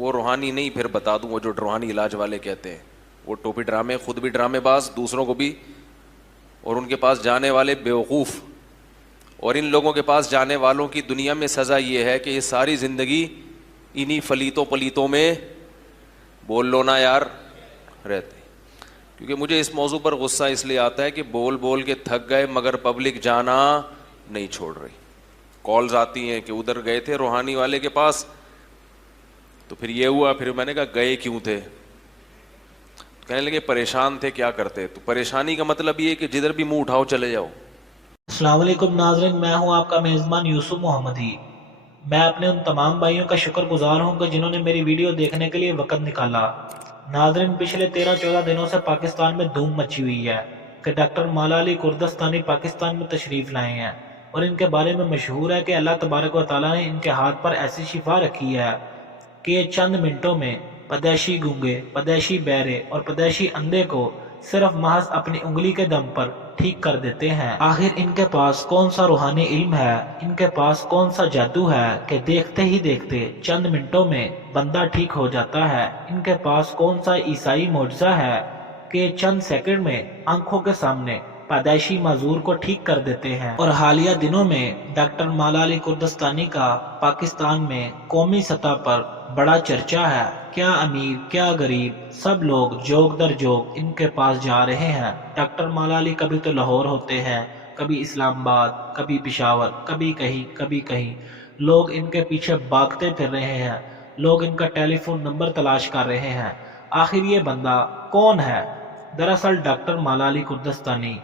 وہ روحانی نہیں، پھر بتا دوں وہ جو روحانی علاج والے کہتے ہیں، وہ ٹوپی ڈرامے، خود بھی ڈرامے باز، دوسروں کو بھی، اور ان کے پاس جانے والے بیوقوف، اور ان لوگوں کے پاس جانے والوں کی دنیا میں سزا یہ ہے کہ یہ ساری زندگی انہی فلیتوں پلیتوں میں بول لو نا یار رہتے. کیونکہ مجھے اس موضوع پر غصہ اس لیے آتا ہے کہ بول بول کے تھک گئے مگر پبلک جانا نہیں چھوڑ رہی. کالز آتی ہیں کہ ادھر گئے تھے روحانی والے کے پاس تو پھر یہ ہوا، پھر میں نے کہا گئے کیوں تھے؟ کہنے لگے پریشان تھے، کیا کرتے؟ تو پریشانی کا مطلب یہ کہ جدھر بھی منہ اٹھاؤ چلے جاؤ. السلام علیکم ناظرین، میں ہوں آپ کا میزبان یوسف محمدی. میں اپنے ان تمام بھائیوں کا شکر گزار ہوں کہ جنہوں نے میری ویڈیو دیکھنے کے لیے وقت نکالا. ناظرین، پچھلے 13-14 دنوں سے پاکستان میں دھوم مچی ہوئی ہے کہ ڈاکٹر مولا علی کردستانی پاکستان میں تشریف لائے ہیں، اور ان کے بارے میں مشہور ہے کہ اللہ تبارک و تعالیٰ نے ان کے ہاتھ پر ایسی شفا رکھی ہے کہ یہ چند منٹوں میں پدیشی گونگے، پدیشی بہرے اور پدیشی اندھے کو صرف محض اپنی انگلی کے دم پر ٹھیک کر دیتے ہیں. آخر ان کے پاس کون سا روحانی علم ہے، ان کے پاس کون سا جادو ہے کہ دیکھتے ہی دیکھتے چند منٹوں میں بندہ ٹھیک ہو جاتا ہے؟ ان کے پاس کون سا عیسائی معجزہ ہے کہ چند سیکنڈ میں آنکھوں کے سامنے پیدائشی معذور کو ٹھیک کر دیتے ہیں؟ اور حالیہ دنوں میں ڈاکٹر مولا علی کردستانی کا پاکستان میں قومی سطح پر بڑا چرچا ہے. کیا امیر کیا غریب سب لوگ جوگ در جوگ ان کے پاس جا رہے ہیں. ڈاکٹر مولا علی کبھی تو لاہور ہوتے ہیں، کبھی اسلام آباد، کبھی پشاور، کبھی کہیں کبھی کہیں. لوگ ان کے پیچھے بھاگتے پھر رہے ہیں، لوگ ان کا ٹیلی فون نمبر تلاش کر رہے ہیں. آخر یہ بندہ کون ہے؟ دراصل ڈاکٹر مولا علی کردستانی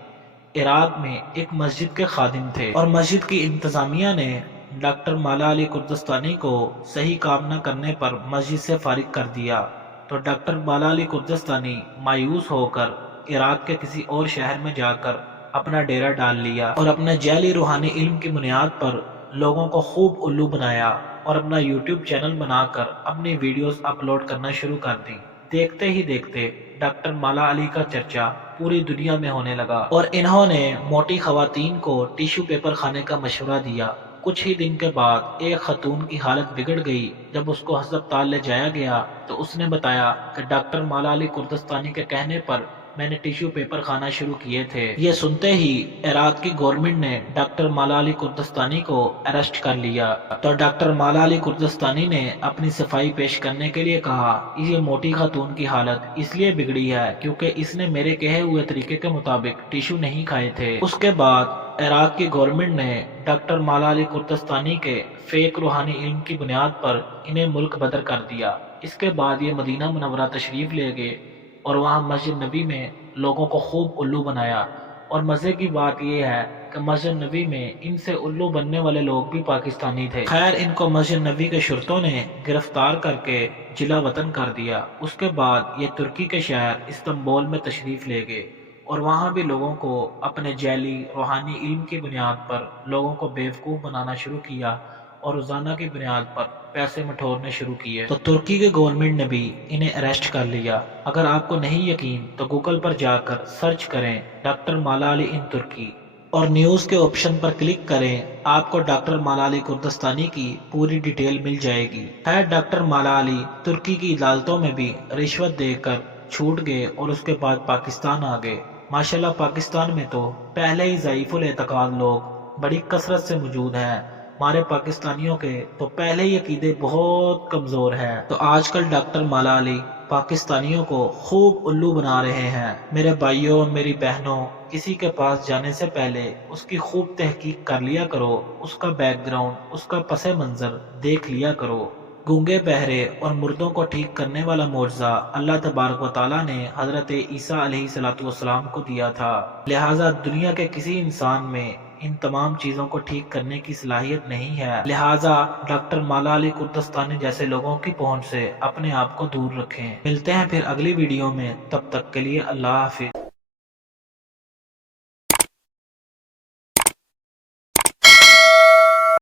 عراق میں ایک مسجد کے خادم تھے، اور مسجد کی انتظامیہ نے ڈاکٹر مولا علی کردستانی کو صحیح کام نہ کرنے پر مسجد سے فارغ کر دیا. تو ڈاکٹر مولا علی کردستانی مایوس ہو کر عراق کے کسی اور شہر میں جا کر اپنا ڈیرا ڈال لیا، اور اپنے جعلی روحانی علم کی بنیاد پر لوگوں کو خوب الو بنایا، اور اپنا یوٹیوب چینل بنا کر اپنی ویڈیوز اپلوڈ کرنا شروع کر دی. دیکھتے ہی دیکھتے ڈاکٹر مولا علی کا چرچا پوری دنیا میں ہونے لگا، اور انہوں نے موٹی خواتین کو ٹیشو پیپر کھانے کا مشورہ دیا. کچھ ہی دن کے بعد ایک خاتون کی حالت بگڑ گئی. جب اس کو ہسپتال لے جایا گیا تو اس نے بتایا کہ ڈاکٹر مولا علی کردستانی کے کہنے پر میں نے ٹیشو پیپر کھانا شروع کیے تھے. یہ سنتے ہی عراق کی گورنمنٹ نے ڈاکٹر مولا علی کردستانی کو اریسٹ کر لیا. تو ڈاکٹر مولا علی کردستانی نے اپنی صفائی پیش کرنے کے لیے کہا، یہ موٹی خاتون کی حالت اس لیے بگڑی ہے کیونکہ اس نے میرے کہے ہوئے طریقے کے مطابق ٹیشو نہیں کھائے تھے. اس کے بعد عراق کی گورنمنٹ نے ڈاکٹر مولا علی کردستانی کے فیک روحانی علم کی بنیاد پر انہیں ملک بدر کر دیا. اس کے بعد یہ مدینہ منورہ تشریف لے گئے اور وہاں مسجد نبی میں لوگوں کو خوب الو بنایا. اور مزے کی بات یہ ہے کہ مسجد نبی میں ان سے الو بننے والے لوگ بھی پاکستانی تھے. خیر، ان کو مسجد نبی کے شرطوں نے گرفتار کر کے جلا وطن کر دیا. اس کے بعد یہ ترکی کے شہر استنبول میں تشریف لے گئے، اور وہاں بھی لوگوں کو اپنے جعلی روحانی علم کی بنیاد پر لوگوں کو بیوقوف بنانا شروع کیا، اور روزانہ کی بنیاد پر پیسے مٹورنے شروع کیے. تو ترکی کے گورنمنٹ نے بھی انہیں اریسٹ کر لیا. اگر آپ کو نہیں یقین تو گوگل پر جا کر سرچ کریں ڈاکٹر مولا علی ان ترکی، اور نیوز کے آپشن پر کلک کریں. آپ کو ڈاکٹر مولا علی کردستانی کی پوری ڈیٹیل مل جائے گی. خیر، ڈاکٹر مولا علی ترکی کی عدالتوں میں بھی رشوت دے کر چھوٹ گئے، اور اس کے بعد پاکستان آ گئے. ماشاءاللہ پاکستان میں تو پہلے ہی ضعیف الاعتقاد لوگ بڑی کثرت سے موجود ہیں. ہمارے پاکستانیوں کے تو پہلے ہی عقیدے بہت کمزور ہیں. تو آج کل ڈاکٹر مولا علی پاکستانیوں کو خوب الو بنا رہے ہیں. میرے بھائیوں، میری بہنوں، کسی کے پاس جانے سے پہلے اس کی خوب تحقیق کر لیا کرو، اس کا بیک گراؤنڈ، اس کا پس منظر دیکھ لیا کرو. گونگے، بہرے اور مردوں کو ٹھیک کرنے والا معجزہ اللہ تبارک و تعالیٰ نے حضرت عیسیٰ علیہ السلام کو دیا تھا. لہٰذا دنیا کے کسی انسان میں ان تمام چیزوں کو ٹھیک کرنے کی صلاحیت نہیں ہے. لہٰذا ڈاکٹر مولا علی کردستانی جیسے لوگوں کی پہنچ سے اپنے آپ کو دور رکھیں. ملتے ہیں پھر اگلی ویڈیو میں، تب تک کے لیے اللہ حافظ.